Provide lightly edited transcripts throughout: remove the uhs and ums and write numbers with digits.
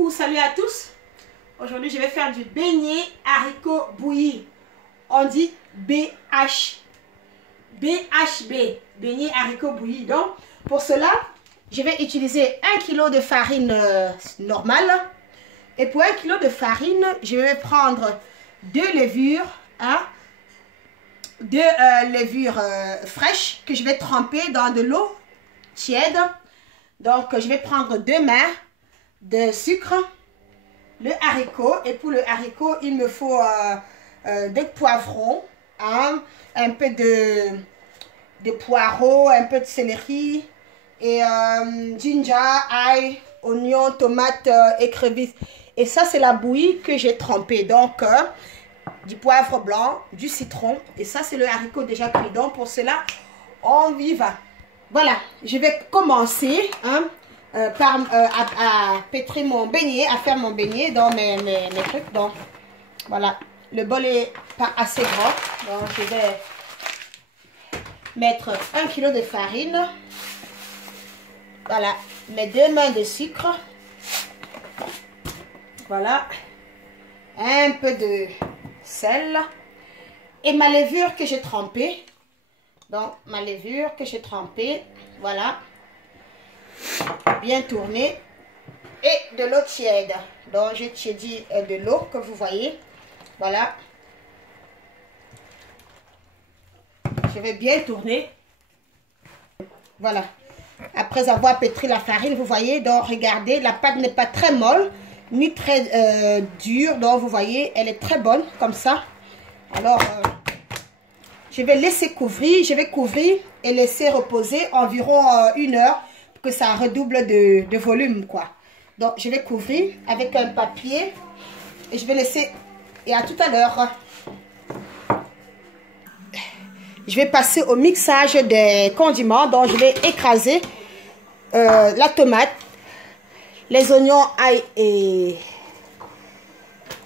Coucou, salut à tous. Aujourd'hui, je vais faire du beignet haricot bouilli. On dit BH. BHB, beignet haricot bouilli. Donc, pour cela, je vais utiliser 1 kg de farine normale. Et pour 1 kg de farine, je vais prendre 2 levures, hein, 2 levures fraîches que je vais tremper dans de l'eau tiède. Donc, je vais prendre 2 mains de sucre, le haricot. Et pour le haricot, il me faut des poivrons, hein, un peu de poireaux, un peu de céleri, et ginger, ail, oignon, tomate, écrevisse. Et ça, c'est la bouillie que j'ai trempée. Donc, du poivre blanc, du citron. Et ça, c'est le haricot déjà cuit. Donc, pour cela, on y va. Voilà, je vais commencer à pétrir mon beignet, à faire mon beignet dans mes trucs. Donc, voilà, le bol est pas assez grand. Donc, je vais mettre 1 kg de farine. Voilà, mes 2 mains de sucre. Voilà, un peu de sel. Et ma levure que j'ai trempée. Donc, ma levure que j'ai trempée. Voilà. Bien tourné et de l'eau tiède. Donc j'ai dit de l'eau que vous voyez. Voilà. Je vais bien tourner. Voilà. Après avoir pétri la farine, vous voyez, donc regardez, la pâte n'est pas très molle ni très dure. Donc vous voyez, elle est très bonne comme ça. Alors je vais laisser couvrir. Je vais couvrir et laisser reposer environ 1 heure. Que ça redouble de volume, quoi. Donc, je vais couvrir avec un papier et je vais laisser. Et à tout à l'heure. Je vais passer au mixage des condiments. Donc, je vais écraser la tomate, les oignons, ail et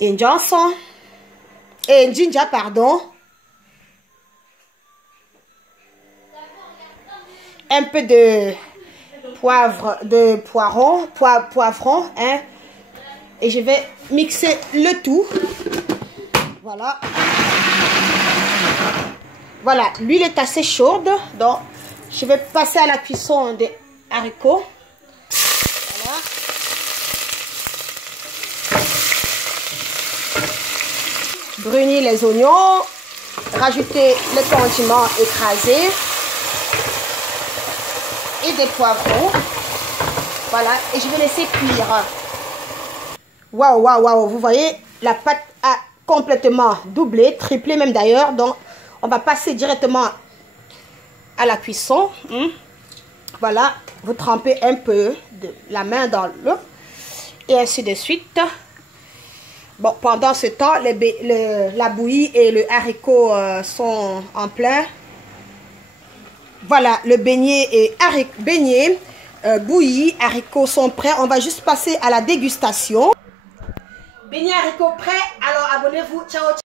ginger, pardon. Un peu de poivron, hein, et je vais mixer le tout. Voilà. Voilà, l'huile est assez chaude, donc je vais passer à la cuisson des haricots. Voilà. Brunir les oignons, rajouter les condiments écrasés et des poivrons. Voilà, et je vais laisser cuire. Waouh, waouh, waouh, vous voyez, la pâte a complètement doublé, triplé même d'ailleurs. Donc, on va passer directement à la cuisson. Voilà, vous trempez un peu de la main dans l'eau et ainsi de suite. Bon, pendant ce temps, la bouillie et le haricot sont en plein. Voilà, le beignet et bouilli, haricots sont prêts. On va juste passer à la dégustation. Beignet haricots prêts. Alors abonnez-vous. Ciao, ciao.